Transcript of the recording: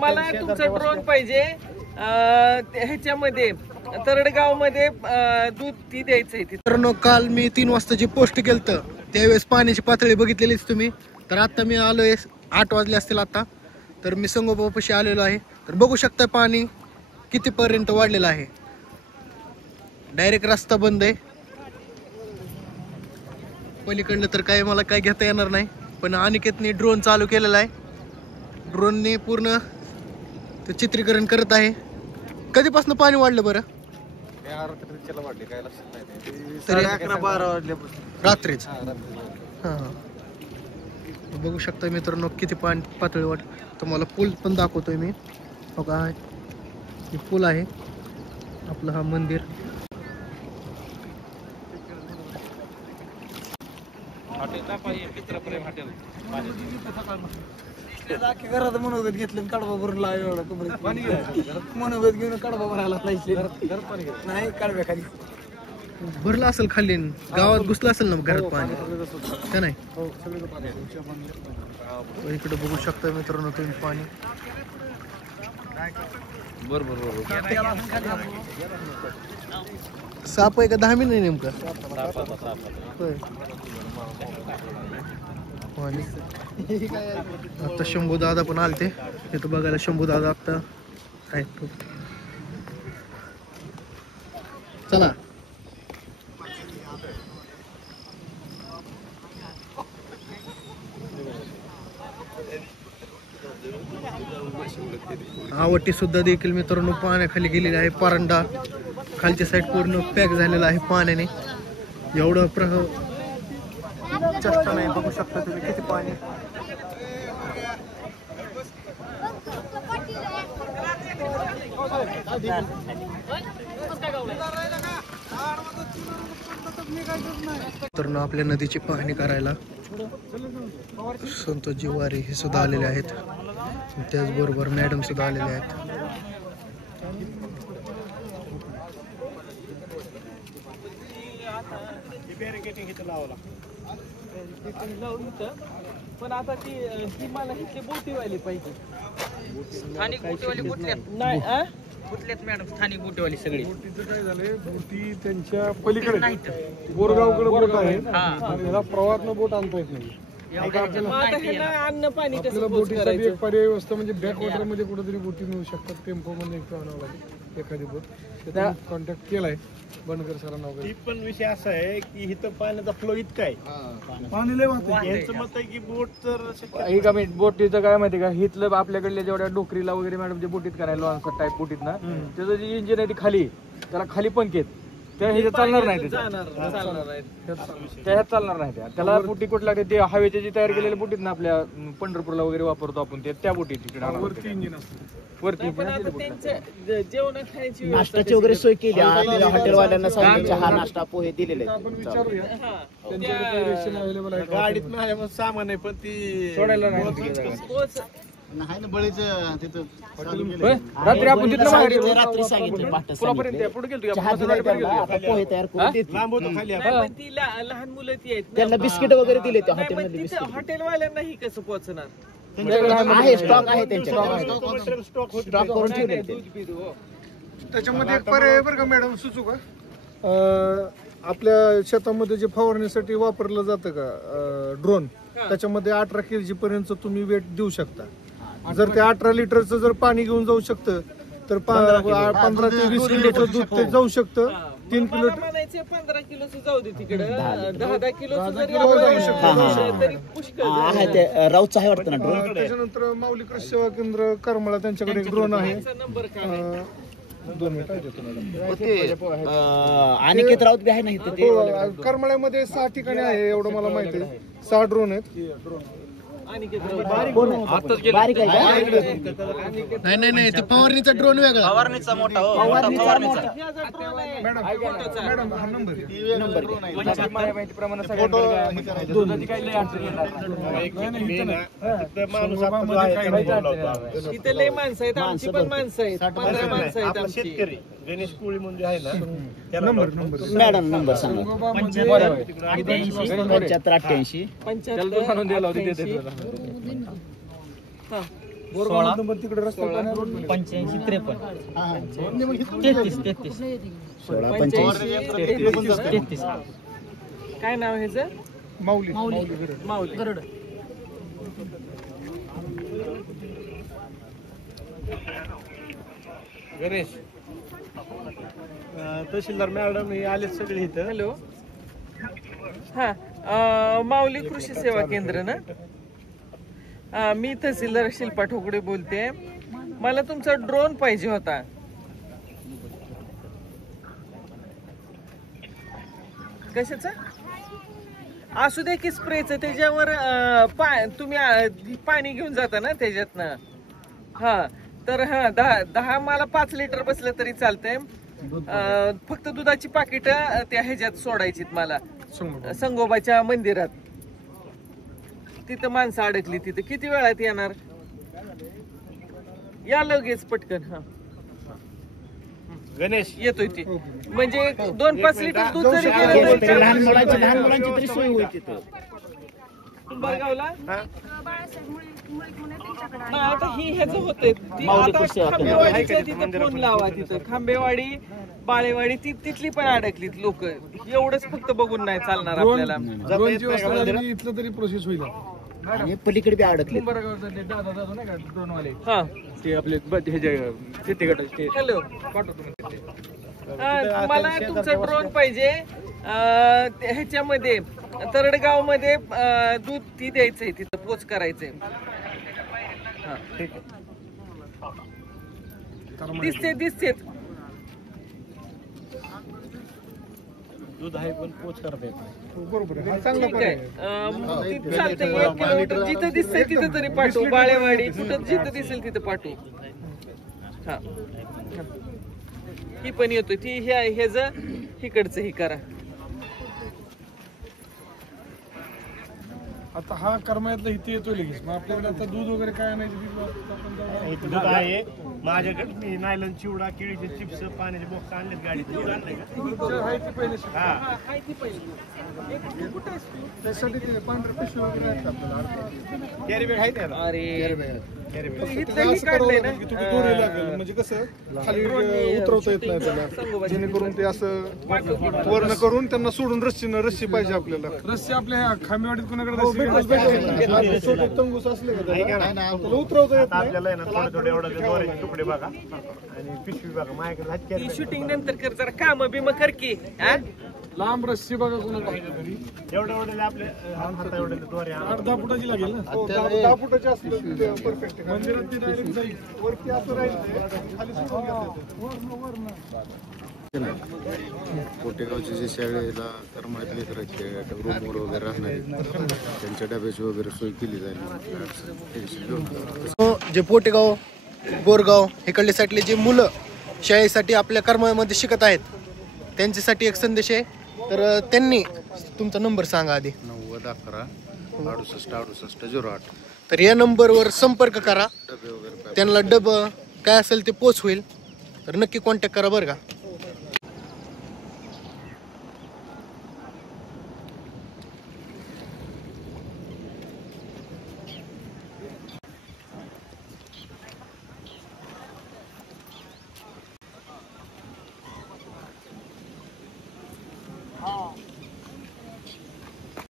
मला तुमचा ड्रोन पाहिजे ह्याच्यामध्ये तरडगाव मध्ये दूध ती द्यायचंय. मित्रांनो काल मी 3 वाजता जी पोस्ट केलं त्यावेळेस पाण्याची पातळी बघितलेलीच तुम्ही. तर आता मी आलोय 8 वाजले असतील आता. तर मी संगोबापाशी आलेलो आहे. तर बघू शकता पाणी कितीपर्यंत वाढलेलं आहे. डायरेक्ट रस्ता बंद आहे. पलीकडलं तर काय मला काय घेता येणार नाही. पण अनिकेतने ड्रोन चालू केलेला आहे. ड्रोनने पूर्ण ते चित्रीकरण करत आहे. कधीपासून पाणी वाढलं बरं? रात्रीच. बघू शकता मित्रांनो किती पाणी पातळी वाढ. तुम्हाला पूल पण दाखवतोय मी. बघा पूल आहे आपलं, हा मंदिर. घरात मनोगत घेतलं कडबा भरून लावलं मनोगत घेऊन कडबा भरायला नाही कडव्याखाली भरलं असेल खाली. गावात घुसलं असेल ना घरात पाणी का नाही? इकडे बघू शकता मित्रांनो तुम्ही पाणी. बरोबर साप आहे का 10 मिनिट नेमकं? आता शंभू दादा पण आलते तिथं बघायला. शंभू दादा आता काय चला. आवटी सुद्धा देखील मित्रांनो पाण्याखाली गेलेली आहे. परांडा खालची साईड पूर्ण पॅक झालेला आहे पाण्याने. एवढं जास्त नाही. बघू शकता तुम्ही किती पाणी. तर आपल्या नदीची पाहणी करायला संतोष जिवारी हे सुद्धा आलेले आहेत. त्याचबरोबर मॅडम सुद्धा आलेले आहेत. पण आता ती मला इथली बोटी व्हायला पाहिजे. स्थानिक बोटीवाली कुठल्यात नाही कुठल्यात मॅडम? स्थानिक बोटीवाली सगळी. बोटीचं काय झालंय, बोटी त्यांच्या पलीकडे बोरगावकडे बोट आहे. ह्याला प्रवाहातनं बोट आणता येत नाही. अन्न पाणी आपल्याला बोटीसाठी एक पर्याय व्यवस्था म्हणजे बॅक वॉटर मध्ये कुठेतरी बोटी मिळू शकतात. टेम्पो मध्ये एक आणावं लागेल एखादी बोट. त्याचा कॉन्टॅक्ट केलाय बनकर सरांना वगैरे. ही पण विषय असा आहे की इथं पाण्याचा फ्लो इतका आहे, पाणी लय वाहतंय. यांचं मत आहे की बोट तर बोटीचं काय माहिती का, हिथलं आपल्याकडल्या जेवढ्या डोकरीला वगैरे मॅडम जे बोटीत करायला लॉन्स टाईप बोटीत ना, त्याचं जे इंजिन आहे ते खाली, त्याला खाली पंख आहेत. त्या ह्याच्यात चालणार नाही, त्या ह्यात चालणार नाही. त्याला बोटी कुठल्या ते हवेचे जे तयार केलेल्या बोटीत ना आपल्या पंढरपूरला वगैरे वापरतो आपण, त्या बोटी तिकडे वरती इंजिन असतं. वरती जेवण खायची नाश्त्याची वगैरे सोय केली. हॉटेलवाल्यांना सांगितलं चहा नाश्ता पोहे दिलेले. आपण विचारूया त्यांच्याकडे रेशन अवेलेबल आहे. गाडीत माझ्या सामान आहे पण ती सोडायला नाही. नाही ना बळीच तिथं रात्री आपण तिथलं मागे रात्री सांगितलं पुलापर्यंत पुढे गेलो चहा दिला, आता पोहे तयार करून देतील. लांब होतो खाली. पण ती लहान मुलं ती आहेत त्यांना बिस्किट वगैरे दिले त्या हॉटेलमध्ये. बिस्किट हॉटेलवाल्यांनाही कसं पोहोचणार? आहे, स्टॉक आहे त्यांच्याकडे, स्टॉक होतो. स्टॉक करून ठेवले. त्याच्यामध्ये एक पर्याय बरं का मॅडम, सुचू का? आपल्या शेतामध्ये जे फवारणीसाठी वापरलं जातं का ड्रोन, त्याच्यामध्ये 18 kg पर्यंत तुम्ही वेट देऊ शकता. जर ते 18 लिटरचं जर पाणी घेऊन जाऊ शकतं तर 15 ते 20 किलोचं दूध ते जाऊ शकतं. 3 किलो 15 किलोचं जाऊ दे तिकडे, 10 किलोचं जरी तरी पुष्कळ. राऊतचं आहे वाटतं ना ड्रोन. त्याच्यानंतर माऊली कृषी सेवा केंद्र करमाळा, त्यांच्याकडे एक ड्रोन आहे. नंबर काय? 2 मिनिटं देतो मॅडम. अनिकेत राऊत बी आहे ना इथं ते. करमाळ्यामध्ये 6 ठिकाणी आहे एवढं मला माहिती आहे. 6 ड्रोन आहेत. अनिकेत बारीक आहे का? नाही ते फवारणीचा ड्रोन वेगळा. फवारणीचा मोठा मॅडम हा नंबर आहे. माहितीप्रमाणे तिथे लय माणसं आहेत, आमची पण माणसं आहेत. 15 माणसं आहेत आमची. शेतकरी गणेश कोळी म्हणजे आहे ना, नंबर मॅडम नंबर सांगा. 75 88 75 88. बोरगाव पण तिकडे रस्ता पाण्यावर रोड पण 85 53 33 16 33. काय नाव आहे ह्याचं? माऊली माऊली. गणेश तहसीलदार मॅडम हे आले सगळे इथं. हॅलो. हा, माऊली कृषी सेवा केंद्र ना? मी तहसीलदार शिल्पा ठोकडे बोलते. मला तुमचा ड्रोन पाहिजे होता. कशाचा? असू दे की स्प्रेचं. त्याच्यावर तुम्ही पाणी घेऊन जाता ना त्याच्यातनं. हा, तर हा 10 मला 5 लिटर बसलं तरी चालतंय. फक्त दुधाची पाकिट त्या ह्याच्यात सोडायची मला, संगोबाच्या मंदिरात. तिथं माणसं अडकली. तिथं किती वेळात येणार? या लगेच पटकन. हा, गणेश येतोय ती. म्हणजे 2-5 लिटर दूध जरी गेलं तरी लहान मुलांची तरी सोय होईल तिथं. कुंभारगावला. नाही, आता ही ह्याचं होतंय. ती माऊली आता कृषी सेवा केंद्र. खांबेवाडीच्या तिथं फोन लावा. तिथं खांबेवाडी, बाळेवाडी तिथली पण अडकलीत लोक. एवढंच फक्त बघून नाही चालणार आपल्याला. ड्रोनची व्यवस्था झाली इथलं तरी प्रोसेस होईल. आणि पलीकडे बी अडकले. कुंभारगावचं ते दादा नाही का ड्रोनवाले, हा, ते आपले शेती गटाचे हॅलो. मला तुमचा ड्रोन पाहिजे. ह्याच्यामध्ये तरडगाव मध्ये दूध ती द्यायचंय, तिथं पोच करायचंय. हा, दिसते. दूध आहे पण पोच करता येत नाही. बरोबर आहे. हा चांगला ठीक पर्याय आहे. आहे. चालतंय. 1 किलोमीटर जिथं दिसतंय तिथं तरी पाठवू. बाळेवाडी कुठं जिथं दिसेल तिथं पाठवू. हा, ही पण येतोय. ती ह्याच इकडचं ही करा. आता हा कर्मातला इथे येतो लगेच. मग आपल्याकडे आता दूध वगैरे काय आणायची ती व्यवस्था आपण तेवढं- इथं दूध आहे माझ्याकडे. मी नायलन चिवडा, केळीचे चिप्स, पाण्याचे बॉक्स आणलेत गाडीत. दूध आणलंय का? आहे ती पहिले हा. हाय ती पहिली. कुठं आहेस तू? त्यासाठी ते पांढरे पिशवी वगैरे आहेत आपल्याला. कॅरी बॅग आहे त्याला. अरे, कॅरी बॅग. इथलं त्याला ही असं करावं काढलंय लागेल की ना. तुम्ही दोरे लागेल. म्हणजे कसं खाली उतरवता येत नाही त्याला, जेणेकरून ते असं वर्ण करून त्यांना सोडून रस्सी पाहिजे आपल्याला. रस्सी आपल्या खांबेवाडीत कोणाकडे छोटे तंबूस असले का त्याला उतरवता येत नाही. आपल्याला आहे ना थोडे एवढं दोऱ्याचे तुकडे बघा आणि पिशवी बघा. माझ्याकडे आहेत कॅरी ती बॅग. शूटिंग नंतर कर. जरा काम बिम कर की. हा? लांब रस्सी बघा कोणाकडे घरी. एवढे आपले हाता एवढे दोरे आणा. 8-10 फुटाची लागेल ना. 10 फुटाची असली परफेक्ट. मंदिरात ती डायरेक्ट जाईल. वरती असं राहील ते, खाली सोडून घेता येतं. कोटेगावचे जे शाळेला कर्मात लेकराचे रूमवर वगैरे राहणारे त्यांच्या डब्याची वगैरे सोय केली जाईल. जे पोटेगाव, बोरगाव इकडले साईडले जे मुलं शाळेसाठी आपल्या कर्मामध्ये शिकत आहेत त्यांच्यासाठी एक संदेश आहे. तर त्यांनी तुमचा नंबर सांगा आधी. 9011 68 08. तर या नंबरवर संपर्क करा. डबे वगैरे त्यांना डबं काय असेल ते पोच होईल. तर नक्की कॉन्टॅक्ट करा बरं का.